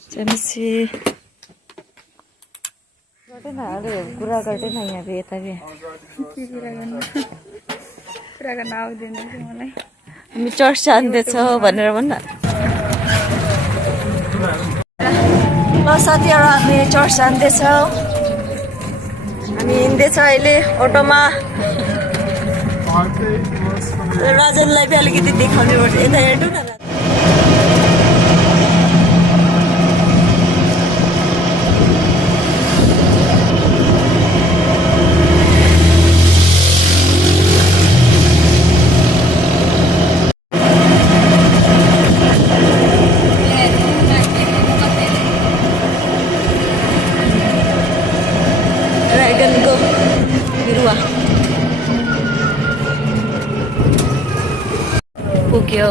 चमसी गर्दैन अरे कुरा गर्दैन यहाँ बे यता बे के कुरा गर्नु कुरा गर्न आउँदैन कि मलाई हामी चर्च जाँदैछौँ भनेर भन्न ल साथीहरू हामी चर्च जाँदैछौँ हामी हिँड्दैछौँ अहिले अटोमा राजनलाई पनि अलिकति देखाउने पर्छ यता हेर्नु न ड्रागनको बिरुवा पुग्यो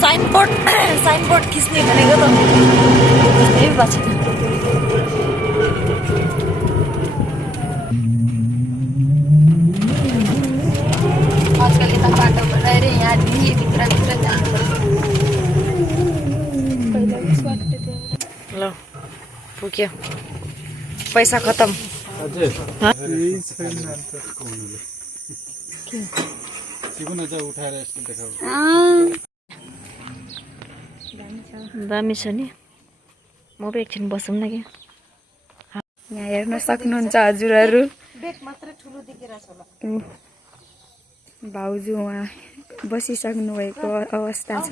साइनबोर्ड खिच्ने भनेको त यही भएको छ आजकल यता बाटो बनाएर यहाँ भित्र जानुपर्छ ल पुग्यो पैसा खतम दामी छ नि म पनि एकछिन बसौँ न कि यहाँ हेर्न सक्नुहुन्छ हजुरहरू भाउजू उहाँ बसिसक्नु भएको अवस्था छ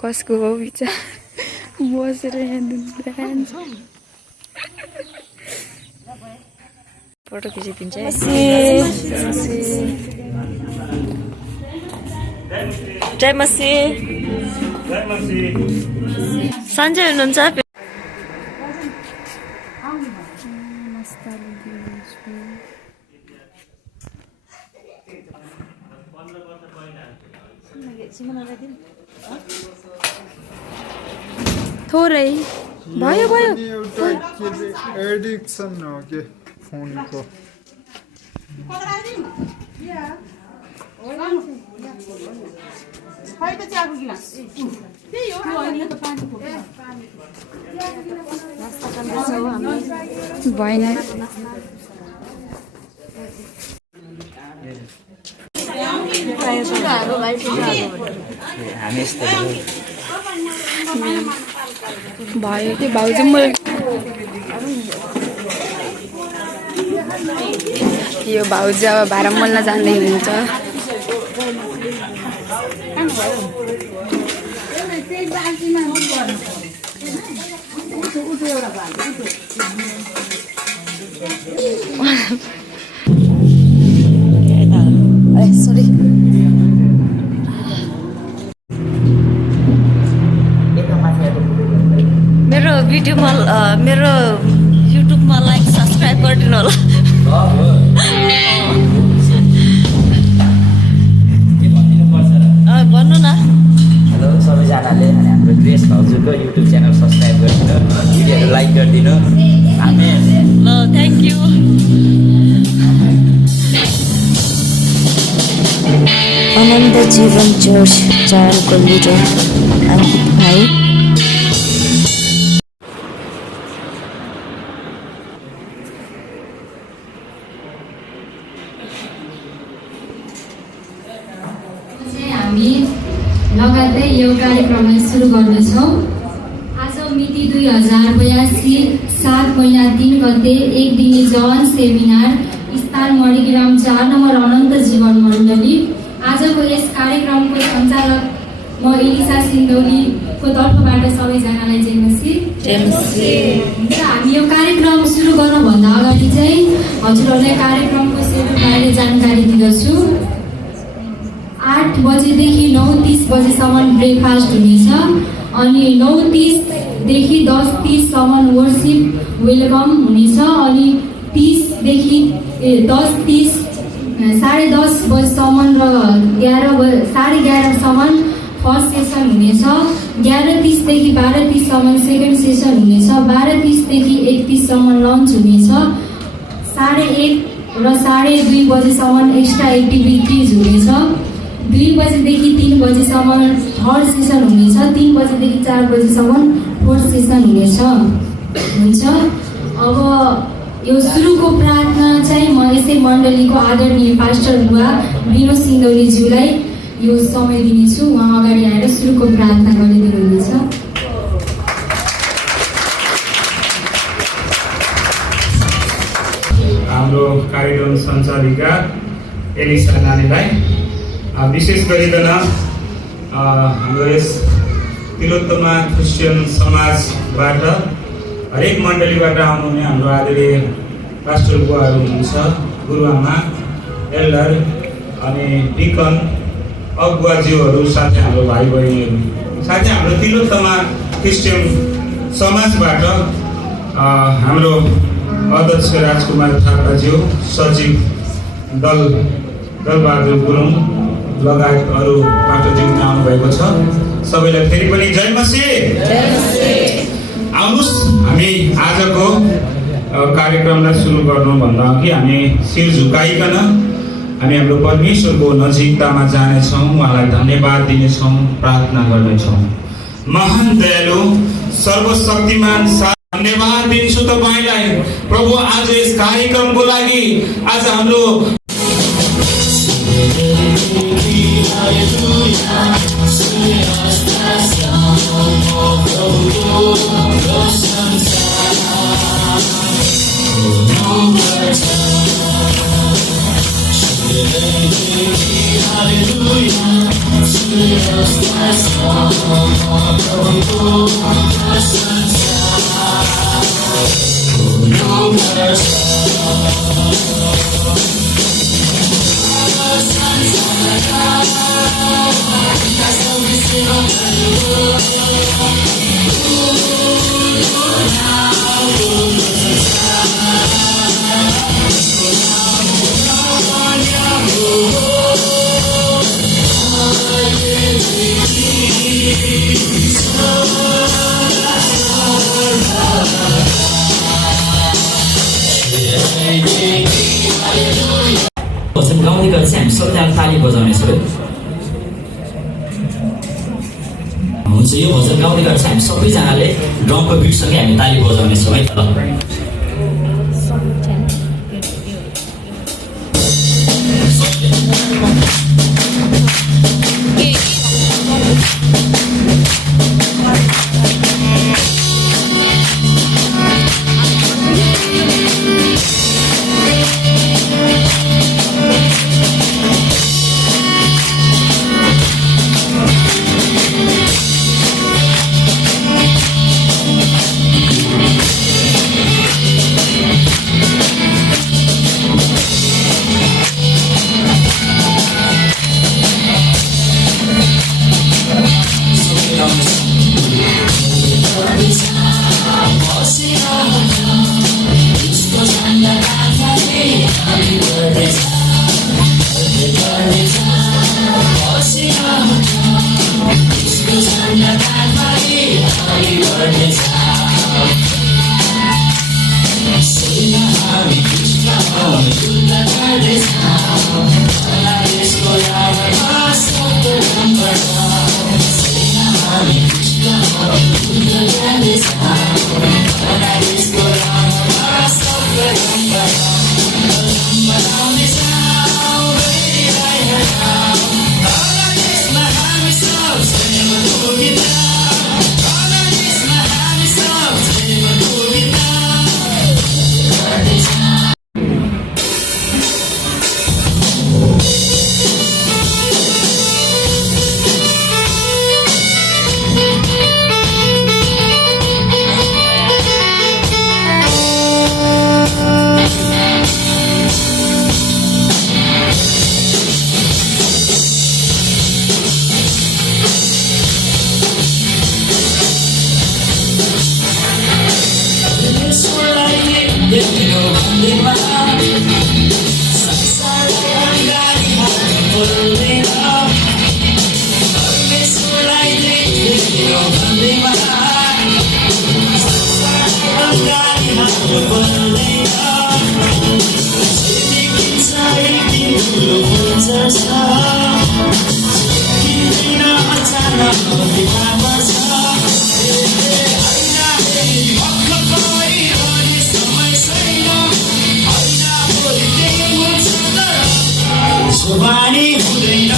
कसको हो बिचा बसेर यहाँ फोटो खिचिदिन्छ जय मसी सन्चै हुनुहुन्छ थोरै भयो भयो एडिक्सन हो के फोनको भएन भयो कि भाउजू यो भाउजू अब भाडा मल्न जाँदै हुनुहुन्छ सरी मेरो भिडियोमा मेरो युट्युबमा लाइक सब्सक्राइब गरिदिनु होला भन्नु न हेलो सबैजनाले अनि हाम्रो ग्रेस भाउजूको युट्युब च्यानल सब्सक्राइब गरिदिनु भिडियोहरू लाइक गरिदिनु हामी ल थ्याङ्क यू आनन्द जीवन चर्च चारको लिडर अंकित भाइ लगातार यो कार्यक्रम सुरु गर्नेछौँ आज मिति 2082 7 महिना 3 गते एक दिने जन सेमिनार स्थान मणिग्राम 4 नम्बर अनन्त जीवन मण्डली आजको यस कार्यक्रमको सञ्चालक म इलिसा सिन्धौलीको तर्फबाट सबैजनालाई जयमसी हामी यो कार्यक्रम सुरु गर्नुभन्दा अगाडि चाहिँ हजुरहरूलाई कार्यक्रमको सेवाबारे जानकारी दिँदछु 8 बजेदेखि 9:30 बजेसम्म ब्रेकफास्ट हुनेछ अनि 9:30 देखि 10:30 सम्म वर्शिप वेलकम हुनेछ अनि 30 देखि 10:30 10:30 बजेसम्म र 11:30 सम्म फर्स्ट सेसन हुनेछ 11:30 देखि 12:30 सम्म सेकेन्ड सेसन हुनेछ 12:30 देखि 1:30 सम्म लन्च हुनेछ 1:30 र 2:30 बजेसम्म एक्स्ट्रा एक्टिभिटिज हुनेछ। 2 बजेदेखि 3 बजेसम्म थर्ड सेसन हुनेछ। 3 बजेदेखि 4 बजेसम्म फोर्थ सेसन हुनेछ। हुन्छ। अब यो सुरुको प्रार्थना चाहिँ म यसै मण्डलीको आदरणीय पास्टर बुवा विनोद सिंहदौलीज्यूलाई यो समय दिनेछु। उहाँ अगाडि आएर सुरुको प्रार्थना गरिदिनुहुनेछ। हाम्रो कार्यक्रम सञ्चालिका एलिसा नानीलाई विशेष गरिकन हाम्रो यस तिलोत्तमा क्रिस्चियन समाजबाट हरेक मण्डलीबाट आउनुहुने हाम्रो आदरणीय पास्टर बुवाहरू हुनुहुन्छ, गुरुआमा, एल्डर अनि डिकन, अगुवाज्यूहरू, साथै हाम्रो भाइ बहिनीहरू, साथै हाम्रो तिलोत्तमा क्रिस्चियन समाजबाट हाम्रो अध्यक्ष राजकुमार थापाज्यू, सचिव दलबहादुर गुरुङ लगायत अरू पाठकज्यू आउनुभएको छ। सबैलाई फेरि पनि जय मसीह। आउनुहोस्, हामी आजको कार्यक्रमलाई सुरु गर्नुभन्दा अघि हामी शिर झुकाइकन हामी हाम्रो परमेश्वरको नजिकतामा जानेछौँ, उहाँलाई धन्यवाद दिनेछौँ, प्रार्थना गर्नेछौँ। महान दयालु सर्वशक्तिमान धन्यवाद दिन्छु तपाईलाई प्रभु, आज यस कार्यक्रमको लागि आज हाम्रो भजन गाउँदै गरेर चाहिँ हामी सबैजना ताली बजाउनेछौँ है। हुन्छ, यो भजन गाउँदै गरेर चाहिँ हामी सबैजनाले ड्रमको बिटसँगै हामी ताली बजाउनेछौँ है त। Bye. जुबानी हुँदैन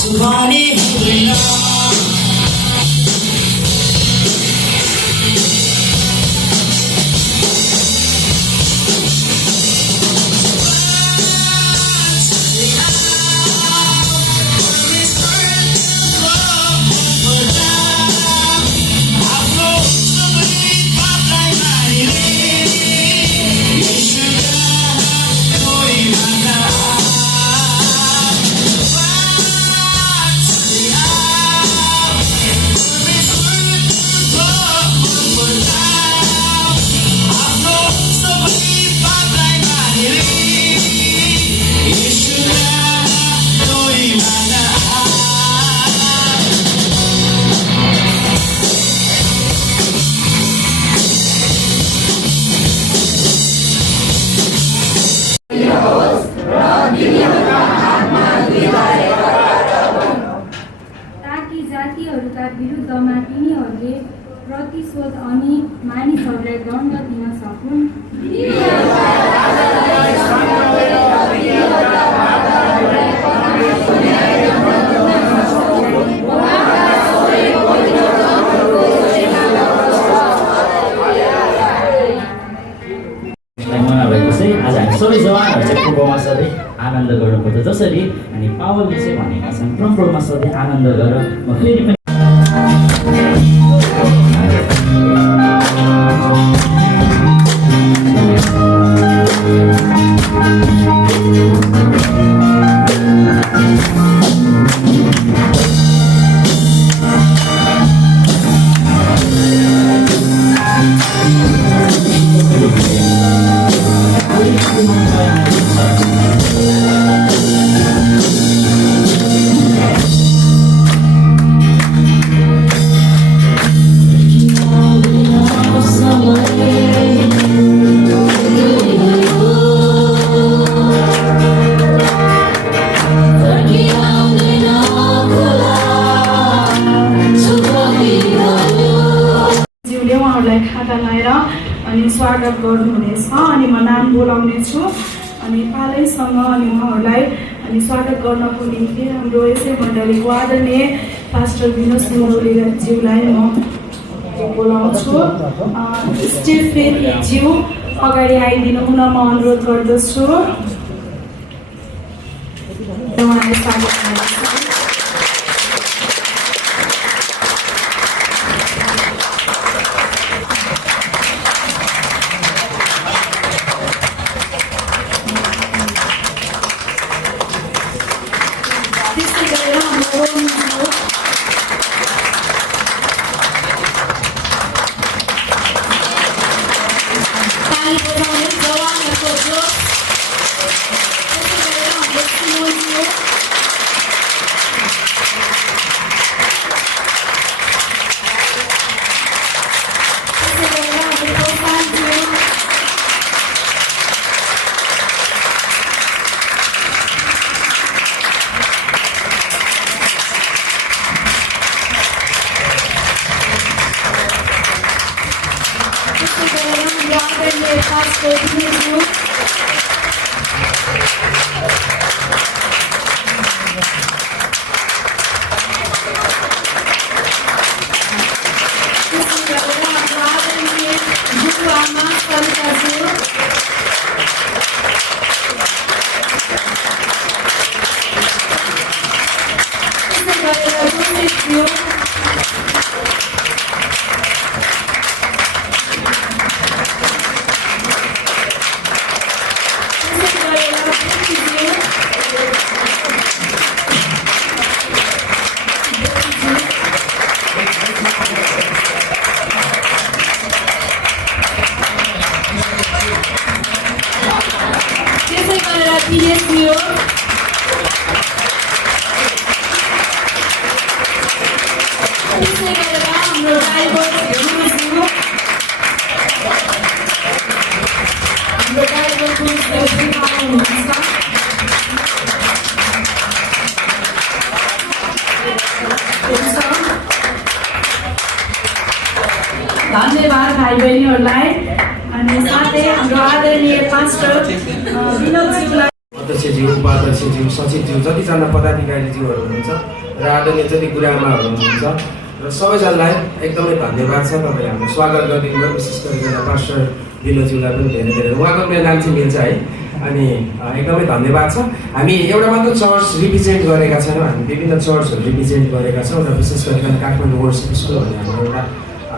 जुबानी हुँदैन ताकि जातिहरूका विरुद्धमा तिनीहरूले प्रतिशोध अनि मानिसहरूलाई दण्ड दिन सकुन्। भएको चाहिँ आज हामी सबै जवानहरू चाहिँ प्रोग्राममा सधैँ आनन्द गर्नुपर्छ जसरी अनि पावलले चाहिँ भनेका छन् प्रोग्राममा सधैँ आनन्द गर म फेरि पनि खाता लाएर अनि स्वागत गर्नुहुनेछ अनि म नाम बोलाउने छु अनि पालैसँग अनि उहाँहरूलाई अनि स्वागत गर्नको निम्ति हाम्रो यसै मण्डलीको आदरणीय पास्टर विनोद ज्यूलाई म बोलाउँछु। स्टेफेन ज्यू अगाडि आइदिनु हुन म अनुरोध गर्दछु। उहाँलाई स्वागत गर्दछु। ताली बजाउने जवानहरूको जोस त्यसै गरेर हाम्रो सिमोनज्यू त्यसै गरेर हाम्रो प्रशान्तज्यू Pastor Dinesh धन्यवाद भाइ बहिनीहरूलाई अनि साथै हाम्रो आदरणीय पास्टर विनोदज्यूलाई अध्यक्षज्यू उपाध्यक्षज्यू सचिवज्यू जतिजना पदाधिकारीज्यूहरू हुनुहुन्छ र आदरणीय जति गुरुआमाहरू हुनुहुन्छ र सबैजनालाई एकदमै धन्यवाद छ। तपाईँ हाम्रो स्वागत गरिदिनु भयो। विशेष गरिकन पास्टर विनोदज्यूलाई पनि धेरै धेरै उहाँको मेरो नाम चाहिँ मिल्छ है अनि एकदमै धन्यवाद छ। हामी एउटा मात्र चर्च रिप्रेजेन्ट गरेका छैनौँ, हामी विभिन्न चर्चहरू रिप्रेजेन्ट गरेका छौँ र विशेष गरिकन काठमाडौँ वर्सिप स्कुल भन्ने हाम्रो एउटा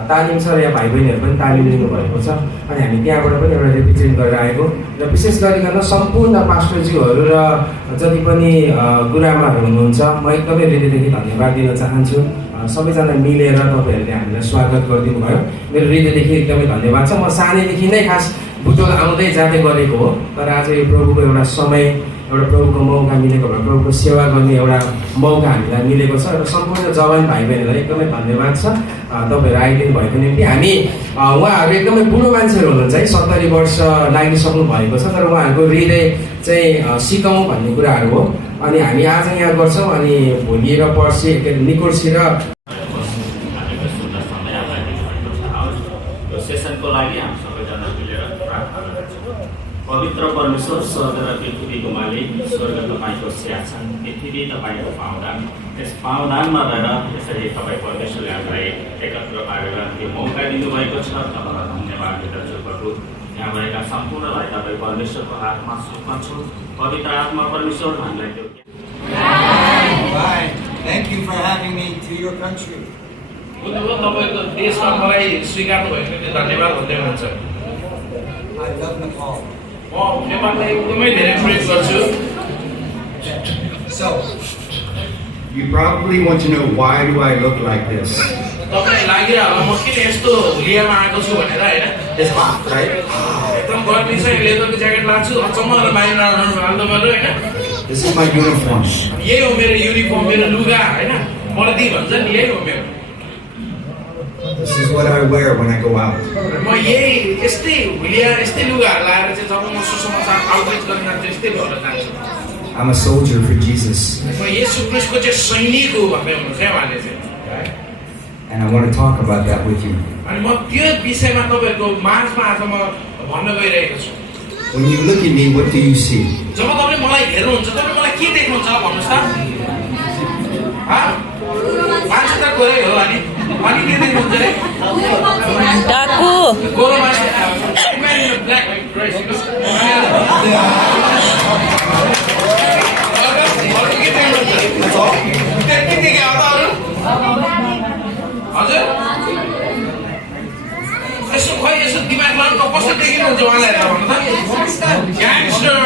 तालिम छ र यहाँ भाइ बहिनीहरू पनि तालिम लिनुभएको छ अनि हामी त्यहाँबाट पनि एउटा रिप्रेजेन्ट गरेर आएको र विशेष गरिकन सम्पूर्ण पास्टरज्यूहरू र जति पनि गुरुआमाहरू हुनुहुन्छ म एकदमै हृदयदेखि धन्यवाद दिन चाहन्छु। सबैजना मिलेर तपाईँहरूले हामीलाई स्वागत गरिदिनु भयो, मेरो हृदयदेखि एकदमै धन्यवाद छ। म सानैदेखि नै खास बुटोल आउँदै जाँदै गरेको हो, तर आज यो प्रभुको एउटा समय, एउटा प्रभुको मौका मिलेको भएर प्रभुको सेवा गर्ने एउटा मौका हामीलाई मिलेको छ र सम्पूर्ण जवान भाइ बहिनीलाई एकदमै धन्यवाद छ तपाईँहरू आइदिनु भएको निम्ति। हामी उहाँहरू एकदमै बुढो मान्छेहरू हुनुहुन्छ है, 70 वर्ष लागिसक्नु भएको छ, तर उहाँहरूको हृदय चाहिँ सिकाउँ भन्ने कुराहरू हो अनि हामी आज यहाँ गर्छौँ अनि भोलि र पर्सि के अरे निकोर्सी र सेसनको लागि हामी सबैजना मिलेर प्रार्थना गर्छौँ। पवित्र परमेश्वर स्वर्ग र पृथ्वीको मालिक, स्वर्ग तपाईँको स्या छन्, पृथ्वी तपाईँको पावदान, यस पावदानमा रहेर यसरी तपाईँ परमेश्वरले हामीलाई एकत्र पारेर त्यो मौका दिनुभएको छ। तपाईँलाई धन्यवाद दिँदछु प्रभु। यहाँ भएका सम्पूर्णलाई तपाईँ परमेश्वरको हातमा सुखमा छु। पवित्र आत्मा परमेश्वर हामीलाई त्यो Thank you for having me to your country. तपाईँको देशमा मलाई स्वीकार्नु भएको निम्ति धन्यवाद भन्दै हुनुहुन्छ। I love Nepal. म नेपाललाई एकदमै धेरै प्रेम गर्छु। So, You probably want to know why do I look like this? तपाईँलाई लागिरह होला म किन यस्तो लियामा आएको छु भनेर होइन, त्यसमा एकदम गर्मी छ, लेदरको ज्याकेट लाग्छु, अचम्म बाहिर हाल्नु पर्यो होइन। This is my uniform. यही हो मेरो युनिफर्म, मेरो लुगा होइन, वर्दी भन्छ नि, यही हो मेरो। This is what I wear when I go out. म यही यस्तै हुलिया यस्तै लुगाहरू लगाएर चाहिँ जब म सुसमाचार आउटरिच गर्न जान्छु यस्तै भएर जान्छु। I'm a soldier for Jesus. म येशू ख्रीष्टको चाहिँ सैनिक हो भन्दै हुनुहुन्छ है उहाँले चाहिँ। And I want to talk about that with you. अनि म त्यो विषयमा तपाईँहरूको माझमा आज म भन्न गइरहेको छु। When you look at me, what do you see? जब तपाईँ मलाई हेर्नुहुन्छ तपाईँ मलाई के देख्नुहुन्छ भन्नुहोस् त? मान्छे त गोरै हो अनि के देख्नुहुन्छ है? डाकु गोरो मान्छे ब्ल्याक ड्रेस के देख्नुहुन्छ? के देखे हजुर यसो खै यसो दिमाग लगाउनु कसरी देखिनुहुन्छ उहाँलाई हेरेर भन्नु त? Gangster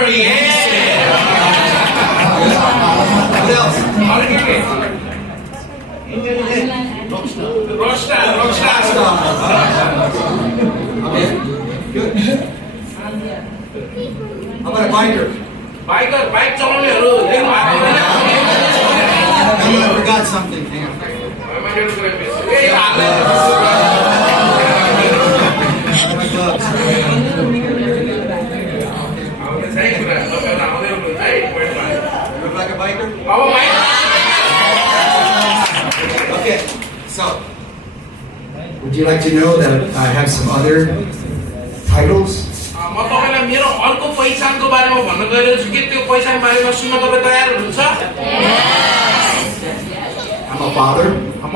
biker. बाइक चलाउनेहरू देख्नु भएको होइन? No, I forgot something. Hang on. My gloves. You look like a biker? Okay, so would you like to know that I have some other titles? म तपाईँलाई मेरो अर्को पहिचानको बारेमा भन्न गइरहेको छु कि त्यो पहिचान बारेमा सुन्न तपाईँ तयार हुनुहुन्छ? I'm a father. म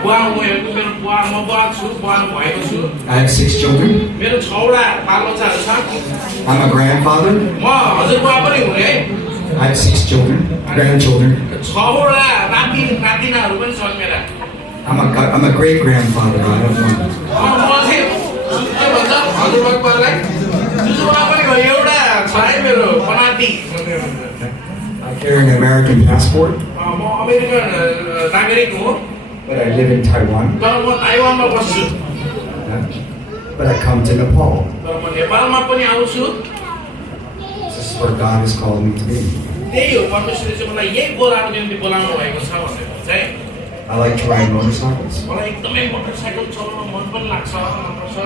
बुवा हो, मेरो बुवा, म बुवा छु, बुवा भएको छु। I have 6 children. मेरो 6 वटा बालबच्चाहरू छ। I'm a grandfather. म हजुरबुवा पनि हुँ है। I have 6 children, grandchildren. 6 वटा नाति नातिनाहरू पनि छन् मेरा। I'm a great grandfather. I have one. म चाहिँ के भन्छ हजुरबालाई जुजुबा पनि हो, एउटा छ है मेरो पनाति। I carry an American passport, म अमेरिकन नागरिक हुँ, but I live in Taiwan. तर म ताइवानमा बस्छु। But I come to Nepal. तर म नेपालमा पनि आउँछु। This is where God has called me to be. त्यही हो, परमेश्वरले चाहिँ मलाई यही बोलाउनको निम्ति बोलाउनु भएको छ भनेर चाहिँ। I like to ride motorcycles. मलाई एकदमै मोटरसाइकल चलाउन मन पनि लाग्छ, मनपर्छ।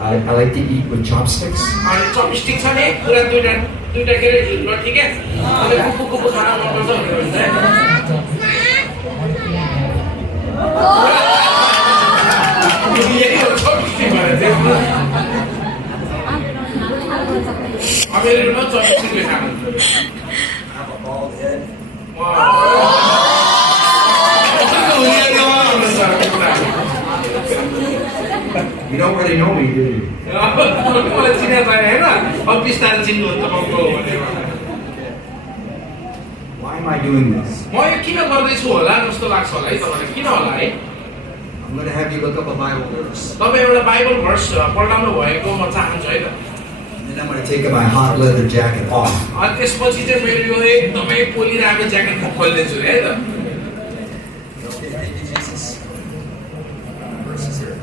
I like to eat with chopsticks. अनि चपस्टिक छ नि, पुरा दुईटा के अरे ल ठिकै, अनि कुकु खाना मनपर्छ भनेर भन्छ है। यही हो चपस्टिक भनेर चाहिँ। अमेरिकामा चपस्टिकले खानुहुन्छ। You don't really know me, do you? मलाई चिने छैन हैन, अब बिस्तारै चिन्नुहुन्छ मको भनेर। Why am I doing this? म यो किन गर्दैछु होला जस्तो लाग्छ होला है तपाईलाई, किन होला है? I'm going to have you look up a Bible verse. तपाईँ एउटा बाइबल भर्स पढ्नु भएको म चाहन्छु है त। Then I'm going to take my hot leather jacket off. अनि त्यसपछि चाहिँ मेरो यो एकदमै पोलिरहेको ज्याकेट म खोल्दैछु है त। Okay, thank you, Jesus. Verses here.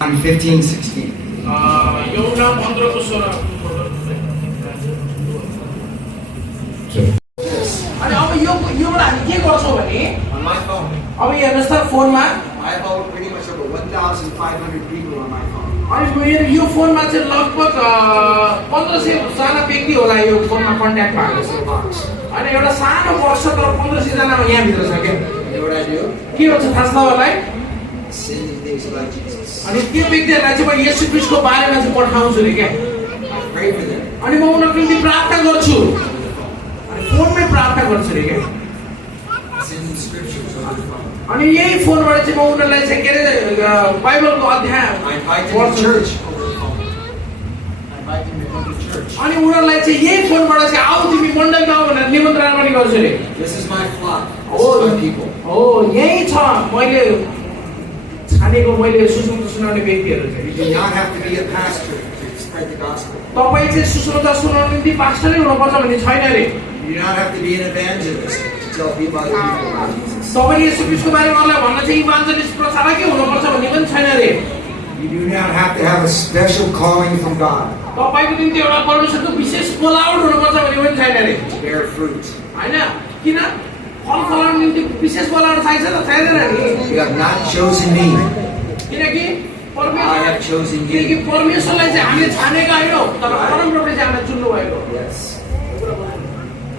I'm 15:16. एउटा 15 को 16। अनि अब योबाट हामी के गर्छौँ भने On my phone. अब हेर्नुहोस् त फोनमा I have pretty much over 1,500 people on my phone. अनि मेरो यो फोनमा चाहिँ लगभग 1500 जना व्यक्ति होला यो फोनमा कन्ट्याक्ट भएको छ। अनि एउटा सानो बक्स तर 1500 जना यहाँभित्र छ क्या। You know what I do? के हुन्छ थाहा छ तपाईँलाई? Sending things about Jesus. अनि त्यो व्यक्तिहरूलाई चाहिँ म येशू ख्रीष्टको बारेमा चाहिँ पठाउँछु नि क्या। I pray for them. अनि म उनीहरूको निम्ति प्रार्थना गर्छु, अनि फोनमै प्रार्थना गर्छु नि क्या। Send them scriptures on my phone. अनि यही फोनबाट चाहिँ म उनीहरूलाई चाहिँ के अरे बाइबलको अध्याय I invite them to church over the phone. I invite them to come to church. अनि उनीहरूलाई चाहिँ यही फोनबाट चाहिँ आऊ तिमी मण्डलमा आऊ भनेर निमन्त्रणा पनि गर्छु नि। This is my flock. This is my people. हो यही छ मैले छानेको, मैले सुसमाचार सुनाउने व्यक्तिहरू चाहिँ। You do not have to be a pastor to spread the gospel. तपाईँ चाहिँ सुसमाचार सुनाउनु निम्ति पास्टरै हुनुपर्छ भन्ने छैन रे। You do not have to be an evangelist to tell people other people about Jesus. तपाईँ येशू ख्रीष्टको बारेमा अरूलाई भन्न चाहिँ इभान्जलिस्ट प्रचारकै हुनुपर्छ भन्ने पनि छैन रे। You do not have to have a special calling from God तपाईँको निम्ति एउटा परमेश्वरको विशेष बोलावट हुनुपर्छ भन्ने पनि छैन रे। to bear fruit. हैन, किन फल फलाउनु निम्ति विशेष बोलावट चाहिन्छ त चाहिँदैन नि। You have not chosen me. किनकि I have chosen you. परमेश्वरलाई चाहिँ हामीले छानेका होइनौँ, तर परमप्रभुले चाहिँ हामीलाई चुन्नु भएको। Yes.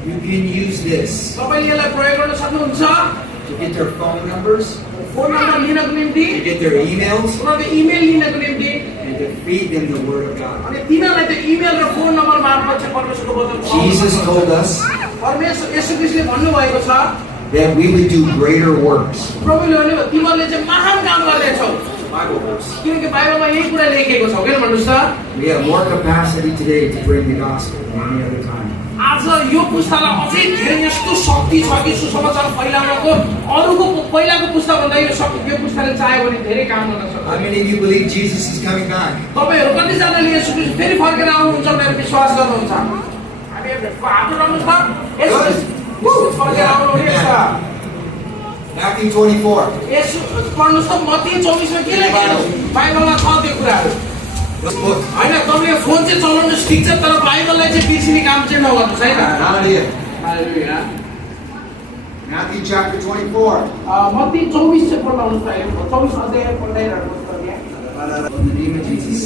You can use this तपाईँले यसलाई प्रयोग गर्न सक्नुहुन्छ to get their phone numbers, phone number लिनको निम्ति, to get their emails, उनीहरूको इमेल लिनको निम्ति, and to feed them the Word of God. अनि तिनीहरूलाई त्यो इमेल र फोन नम्बर मार्फत चाहिँ परमेश्वरको वचन खुवाउनु। Jesus told us परमेश्वर येशू ख्रीष्टले भन्नुभएको छ that we would do greater works. प्रभुले भन्नुभयो तिमीहरूले चाहिँ महान काम गर्नेछौ। Bible verse. किनकि बाइबलमा यही कुरा लेखेको छ के भन्नुहोस् त। We have more capacity today to bring the gospel than any other time. आज यो पुस्तालाई अझै धेरै यस्तो शक्ति छ कि सुसमाचार फैलाउनको अरूको पहिलाको पुस्ताभन्दा यो पुस्ताले चाह्यो भने धेरै काम गर्न सक्छ। How many of you believe Jesus is coming back? तपाईहरु कतिजनाले येशू ख्रीष्ट फेरि फर्केर आउनुहुन्छ भनेर विश्वास गर्नुहुन्छ? हामीहरुको हात उठाउनुस् त। येशू ख्रीष्ट फर्केर आउनुहुनेछ। Matthew 24. येशू पढ्नुस् त मत्ती 24 मा के लेखेको छ? बाइबलमा छ त्यो कुराहरु। होइन तपाईँले फोन चाहिँ चलाउनुहोस् ठिक छ तर बाइबललाई चाहिँ बिर्सिने काम चाहिँ नगर्नुहोस् है त Hallelujah. हालेलुया। Matthew chapter 24. मत्ती 24 चाहिँ पढ्नुहोस् अहिले 24 अध्याय पढाइरहेको छ यहाँ। In the name of Jesus.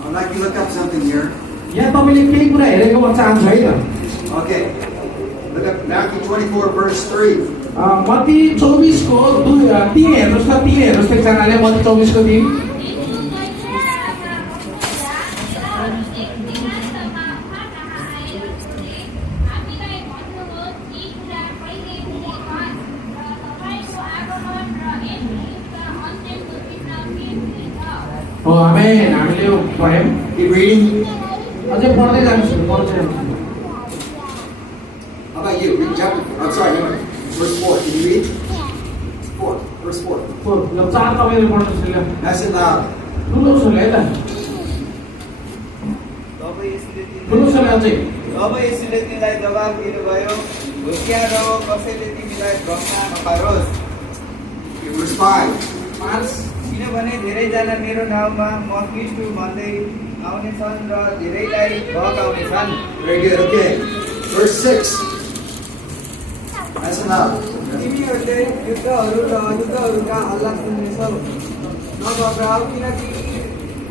I'd like to look up something here. यहाँ तपाईँले केही कुरा हेरेको म चाहन्छु है त। Okay. Look up Matthew 24, verse 3. Matthew 24 को 3 हेर्नुहोस् त 3 हेर्नुहोस् त एकजनाले मत्ती 24 को 3। आमेन हामीले यो पढ्यौँ। Keep reading. अझै पढ्दै जानुहोस् पढ्दै जानुहोस्। How about you? Read chapter. I'm sorry, no, verse 4. Can you read? 4. Verse 4. ल 4 तपाईँले पढ्नुहोस् ल। That's it loud. ठुलो सुन्नु है त। ठुलो सुन्नु अझै। अब यसले तिमीलाई जवाब दिनुभयो होसियार रह कसैले तिमीलाई भ्रममा नपारोस्। Verse 5. किनभने धेरैजना मेरो नाउँमा म ख्रीष्ट हुँ भन्दै आउनेछन् र धेरैलाई भगाउनेछन्। Very good. Okay. Verse 6. That's enough. तिमीहरूले युद्धहरू र अयुद्धहरूका हल्ला सुन्नेछौ नघबराऊ किनकि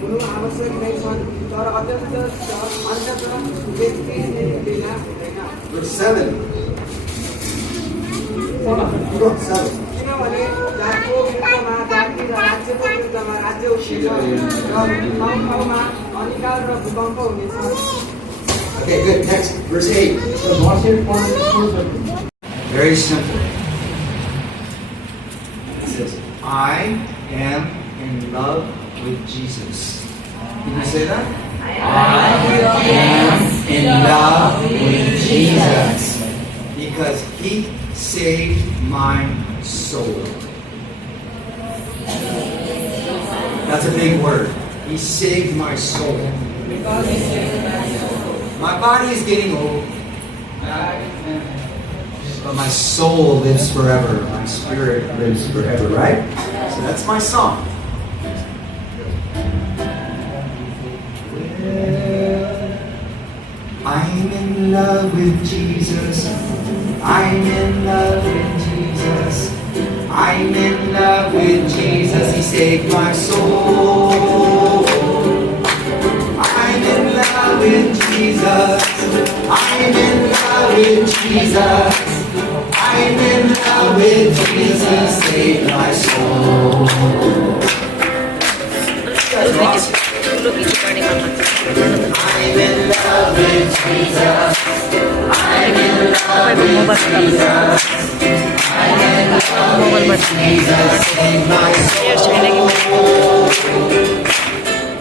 हुनु आवश्यक नै छन् तर अत्यन्त व्यक्ति बेला हुँदैन। Verse 7. Go, 7. किनभने जातिको विरुद्धमा जाति र राज्यको विरुद्धमा राज्य उठ्नेछ र ठाउँ ठाउँमा अनिकाल र भूकम्प हुनेछ। Okay, good. Next. Verse 8. Very simple. It says, I am in love with Jesus. Can you say that? I am in love with Jesus because He saved my soul. That's a big word. He saved my soul. My body is getting old, but my soul lives forever. My spirit lives forever, right? So that's my song. I'm in love with Jesus. I'm in love with Jesus. I'm in love with Jesus. He saved my soul. I'm in love with Jesus. I'm in love with Jesus. I'm in love with Jesus. Saved my soul. That's awesome. I'm in love with Jesus. I'm in love with Jesus. I'm in love with Jesus. Save my soul.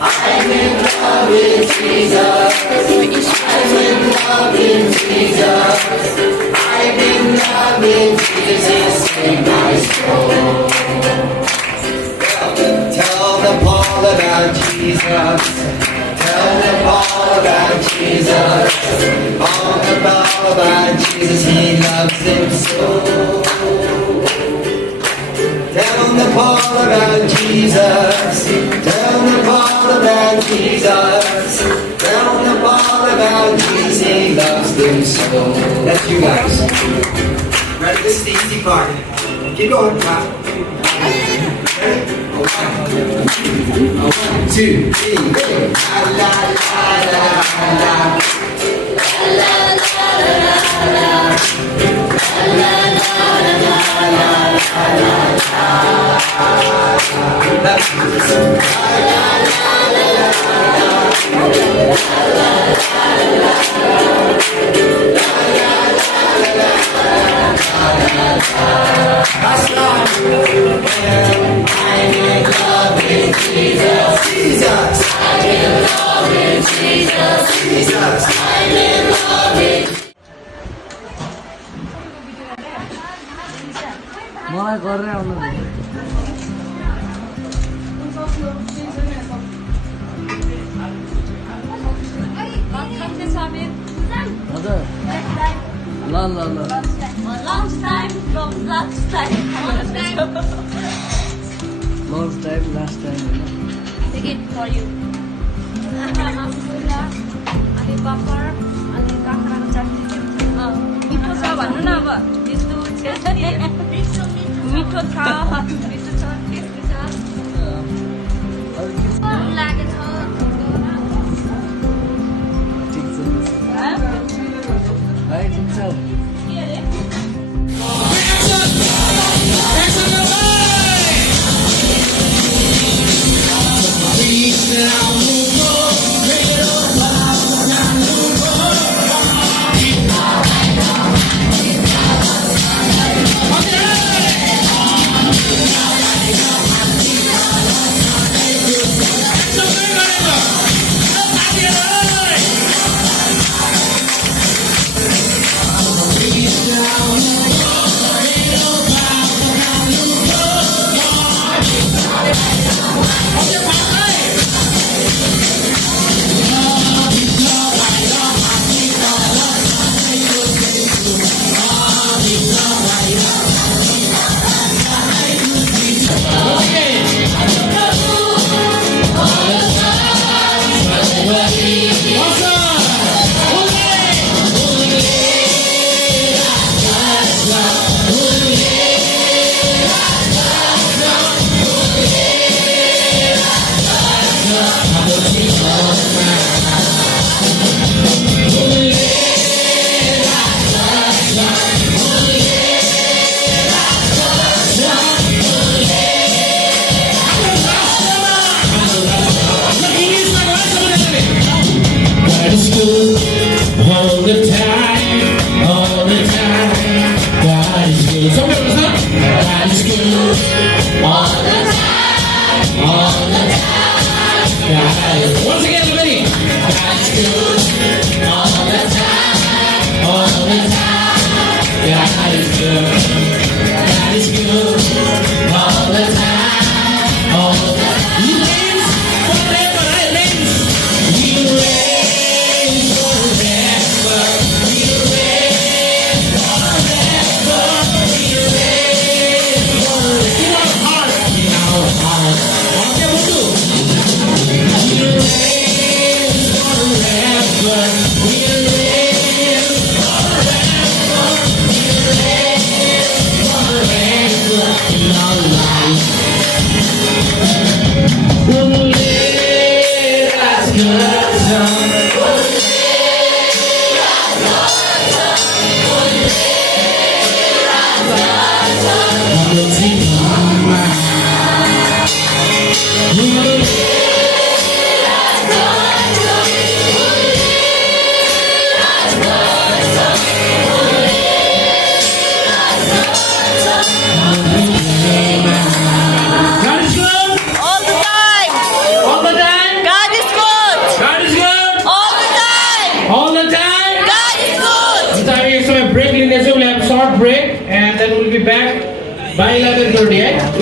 I'm in love with Jesus. I'm in love with Jesus. I'm in love with Jesus. Save my soul. Tell them all about Jesus. Tell them all about Jesus. All about Jesus. He loves them so. Tell them all about Jesus. Tell them all about Jesus. Tell them all about Jesus. He loves them so. That's you guys. Ready? This is the easy part. Keep going, clap. Ready? 1, 2, 3, go. La la la la la. La la la la la. La la la la la. That's I'm in love with Jesus. Jesus. I'm in love with Jesus. Jesus. I'm in love with मलाई गरेर आउनु हजुर ल ल ल lunch time last time होइन eat for you. अनि पापड अनि काँक्राको चटनी मिठो छ भन्नु न अब यस्तो मिठो छ मिठो छ टेस्टी छ लागेछ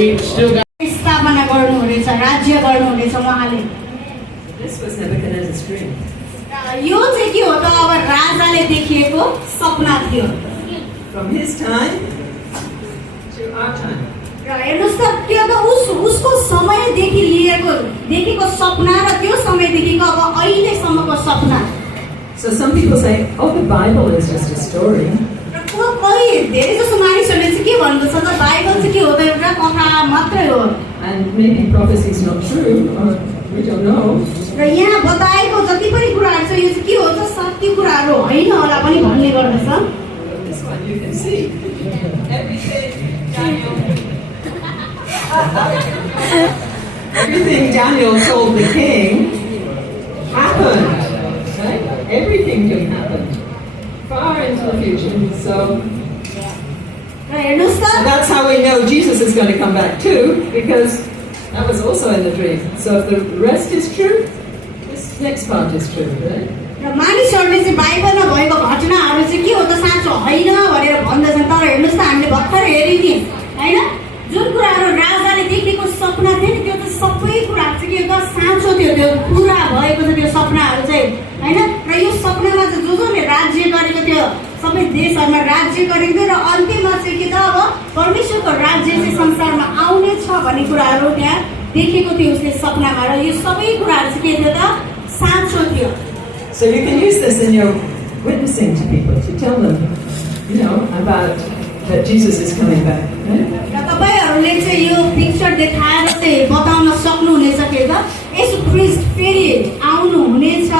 स्थापना गर्नुहुनेछ राज्य गर्नुहुनेछ उहाँले यो चाहिँ के हो त अब राजाले देखिएको सपना थियो र हेर्नुहोस् त त्यो त उसको समयदेखि देखेको सपना र त्यो समयदेखिको अब अहिलेसम्मको सपना So some people say, oh, the Bible is just a story. धेरै जसो मानिसहरूले चाहिँ के भन्दछ त बाइबल चाहिँ के हो त एउटा कथा मात्रै हो And maybe prophecy is not true, or we don't know. र यहाँ बताएको जति पनि कुराहरू छ यो चाहिँ के हो त सत्य कुराहरू होइन होला पनि भन्ने गर्दछ This one you can see. Everything Daniel told the king happened. Right? Everything can happen. Far into the future. So that's how we know Jesus is going to come back too, because that was also in the dream. So if the rest is true, this next part is true, right? र मानिसहरूले चाहिँ बाइबलमा भएको घटनाहरू चाहिँ के हो त साँचो होइन भनेर भन्दछन् तर हेर्नुहोस् त हामीले भर्खर हेऱ्यौँ नि होइन जुन कुराहरू राजाले देखेको सपना थियो नि त्यो त सबै कुराहरू चाहिँ के हो त साँचो थियो त्यो पुरा भएको छ त्यो सपनाहरू चाहिँ होइन र यो सपनामा चाहिँ जसले राज्य गरेको थियो सबै देशहरूमा राज्य गरेको थियो र अन्तिममा चाहिँ के त अब परमेश्वरको राज्य चाहिँ संसारमा आउने छ भन्ने कुराहरू त्यहाँ देखेको थियो उसले सपनामा र यो सबै कुराहरू चाहिँ के थियो त साँचो थियो। So you can use this in your witnessing to people to tell them, about that Jesus is coming back. र तपाईहरूले चाहिँ यो पिक्चर देखाएर चाहिँ बताउन सक्नुहुनेछ के त येशू ख्रीष्ट फेरि आउनु हुनेछ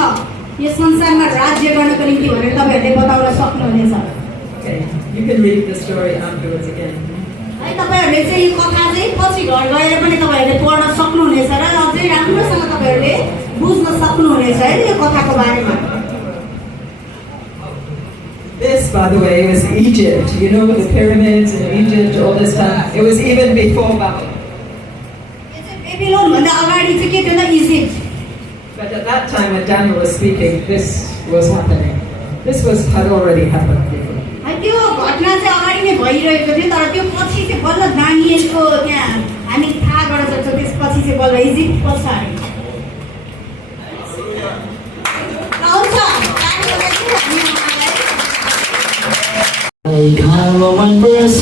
यो संसारमा राज्य गर्नको निम्ति भनेर तपाईहरूले बताउन सक्नुहुनेछ। Okay, you can read the story afterwards again. है तपाईहरूले चाहिँ यो कथा चाहिँ पछि घर गएर पनि तपाईहरूले पढ्न सक्नुहुनेछ र अझै राम्रोसँग तपाईहरूले बुझ्न सक्नुहुनेछ है यो कथाको बारेमा। This, by the way, was Egypt. The pyramids in Egypt, all this stuff. It was even before Babylon. But at that time, when Daniel was speaking, this was happening. This had already happened before. त्यो घटना चाहिँ अगाडि नै भइरहेको थियो तर त्यो पछि चाहिँ बल्ल दानिएलको त्यहाँ हामी थाहा गर्न सक्छौँ त्यसपछि चाहिँ बल्ल इजिप्ट पछाडि खान मनपर्छ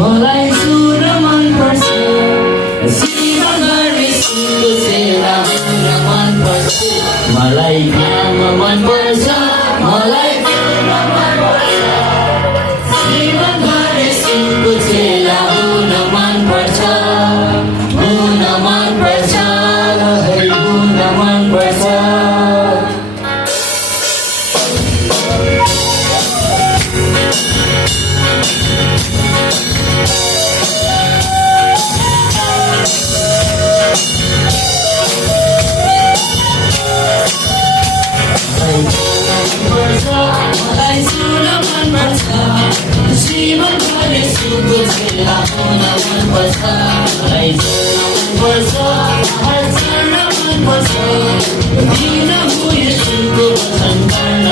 मलाई सुन मनपर्छ जीवन सुनको सेवा हुन मनपर्छ मलाई खान मनपर्छ मलाई सुन मनपर्छ जीवन सुनको सेवा हुन मनपर्छ हुन मनपर्छ हुन मनपर्छ मलाई सुन मनपर्छ जीवन भरि सुखको सेवा हुन मनपर्छ मलाई मनपर्छ हर क्षण मनपर्छ दिन हो यसुको वचन गर्न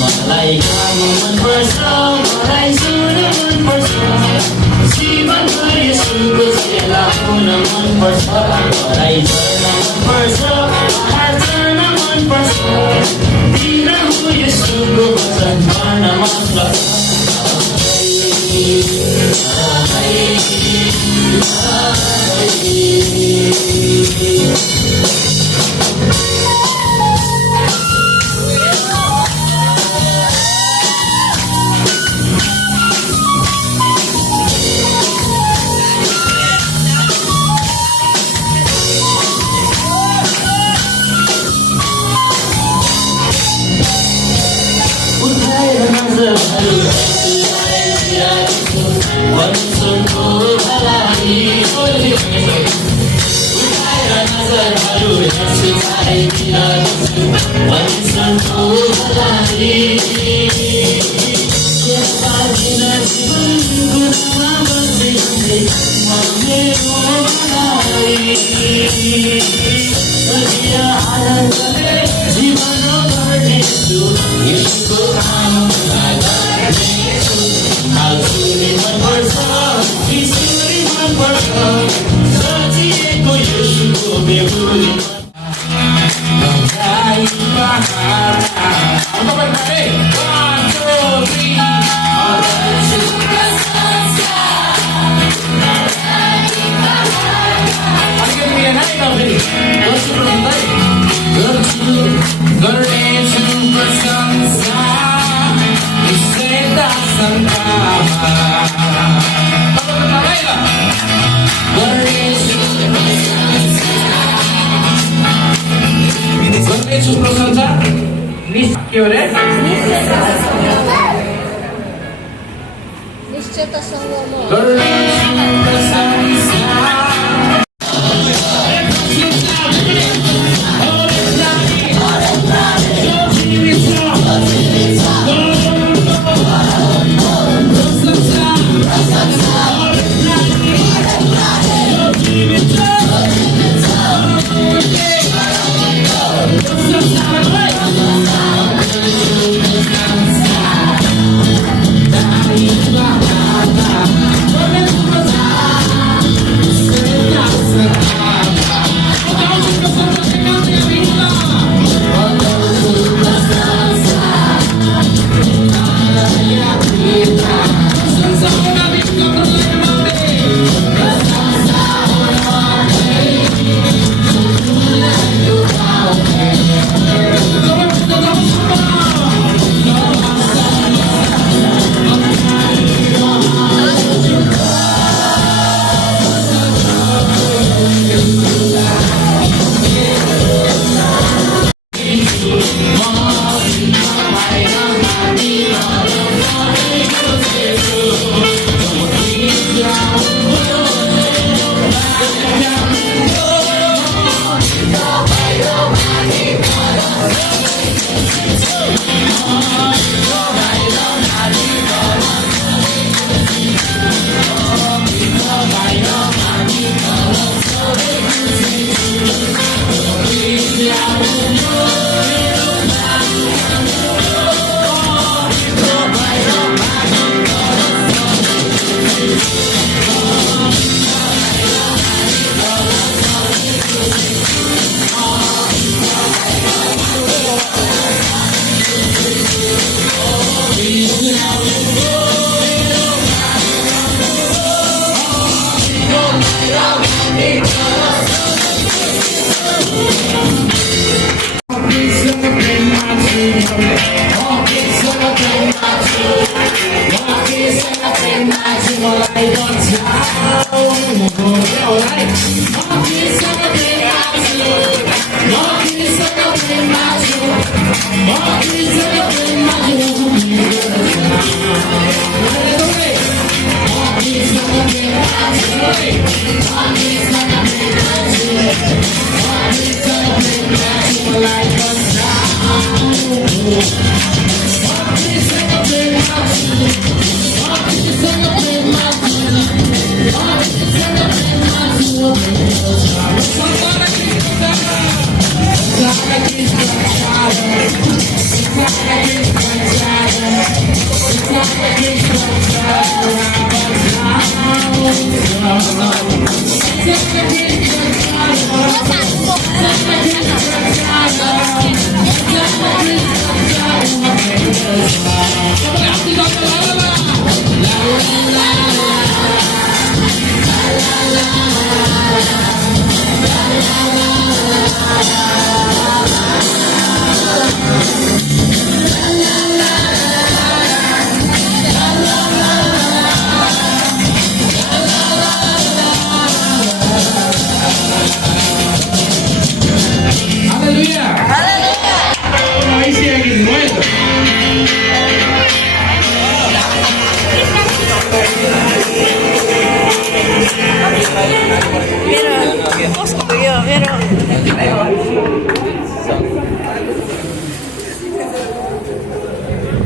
मलाई काम मनपर्छ मलाई सुन मनपर्छ जीवन भरि सुखको सेवा हुन मनपर्छ मलाई मनपर्छ हर क्षण मनपर्छ दिन हो यसुको वचन गर्न मनपर्छ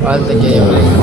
अहिले त केही हो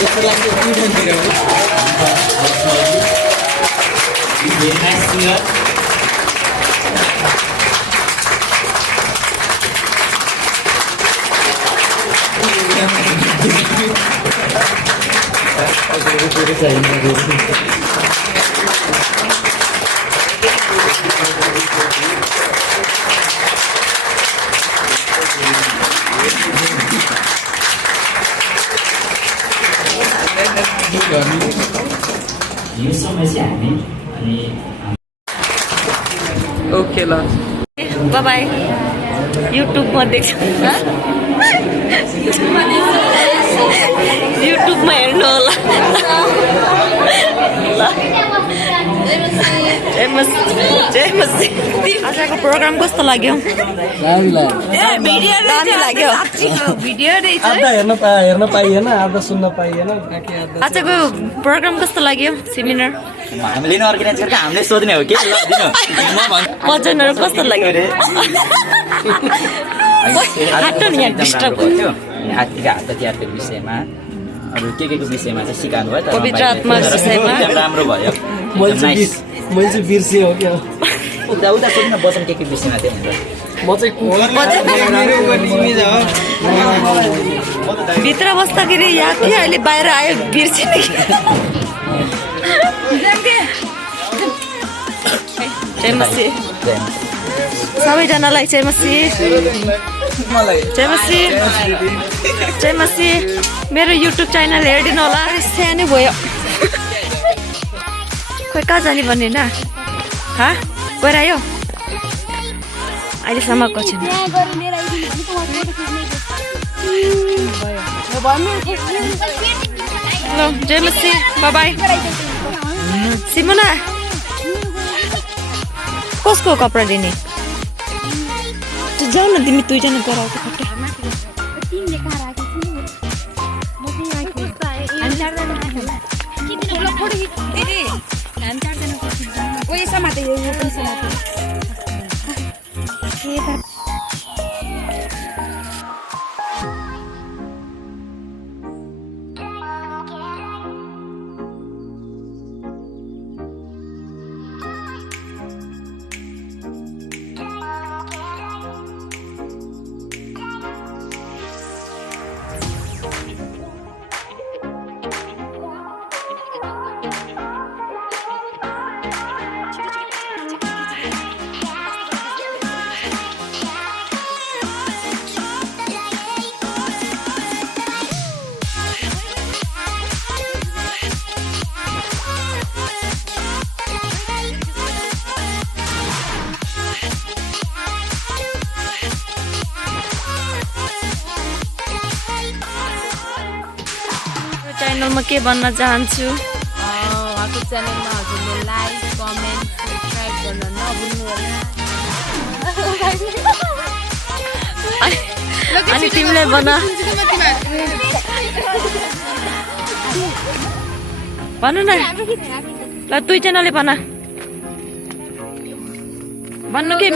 त्यसको लागि Very nice singer. यो समय चाहिँ हामी अनि ओके ल बाय बाय युट्युबमा देख्छु युट्युबमा हेर्नु होला आजको प्रोग्राम कस्तो लाग्यो दामी लाग्यो हेर्न पाइएन आधा सुन्न पाइएन आजको प्रोग्राम कस्तो लाग्यो सेमिनार हामीले नै अर्गनाइज गरेको हामीले सोध्ने हो के ल दिनु वचनहरू कस्तो लाग्यो डिस्टर्ब भयो हातको तिहारको विषयमा अरू के को विषयमा चाहिँ सिकाउनु भयो पवित्र आत्मा विषयमा राम्रो भयो मैले चाहिँ बिर्सेँ हो क्या उता सोध्न वचन के विषयमा थियो म चाहिँ भित्र बस्दाखेरि याद थियो अहिले बाहिर आयो बिर्सिने जय मसी सबैजनालाई जय मसी जय मसी जय मसी मेरो युट्युब च्यानल हेरिदिनु होला सानो भयो खोइ कहाँ जाने भन्ने न गएर आयो अहिलेसम्म को छैन ल जय मसी बाय बाय सिमुना कसको कपडा लिने जाऊ न तिमी दुईजना गराउँछ च्यानलमा के भन्न चाहन्छु उहाँको च्यानलमा हजुरले लाइक कमेन्ट सब्सक्राइब गर्न नभुल्नु होला अनि तिमीले भन्न भन्नु न ल दुईजनाले भन्नु के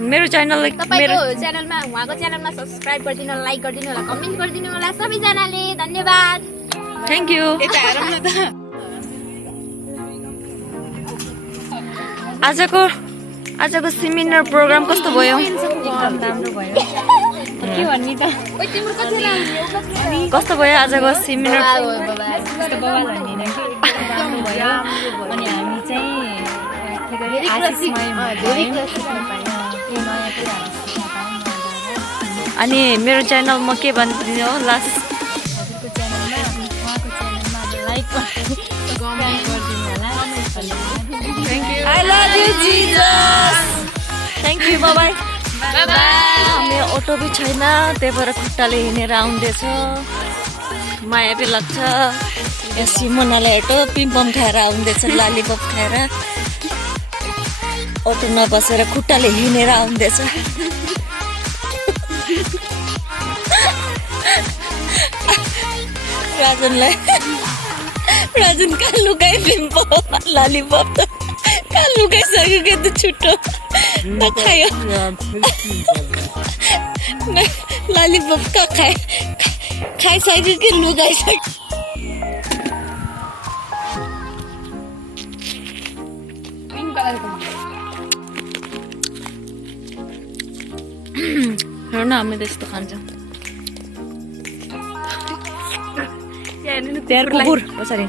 मेरो च्यानल मेरो च्यानलमा उहाँको च्यानलमा सब्सक्राइब गरिदिनु होला लाइक गरिदिनु होला कमेन्ट गरिदिनु होला सबैजनाले धन्यवाद थ्याङ्क यू आजको सेमिनार प्रोग्राम कस्तो भयो राम्रो भयो के भन्ने त कस्तो भयो आजको सेमिनार अनि हामी चाहिँ अनि मेरो च्यानलमा के भनिदिनु हो last I love you Jesus. Thank you. Bye bye. Bye bye. हामी अटो भी छैन त्यही भएर खुट्टाले हिँडेर आउँदैछ माया पनि लाग्छ या सिमोनाले हेटो पिम्पम खाएर आउँदैछ लालीपप खाएर अटो नबसेर खुट्टाले हिँडेर आउँदैछ राजन कहाँ लुकाए पिम्पम लालीपप त कहाँ लुकाइसक्यो के त छुट्टो नखायो लालीपप कहाँ खाइसक्यो कि लुकाइसक्यो न हामी त यस्तो खान्छौँ त्यहाँ कुकुर पछाडि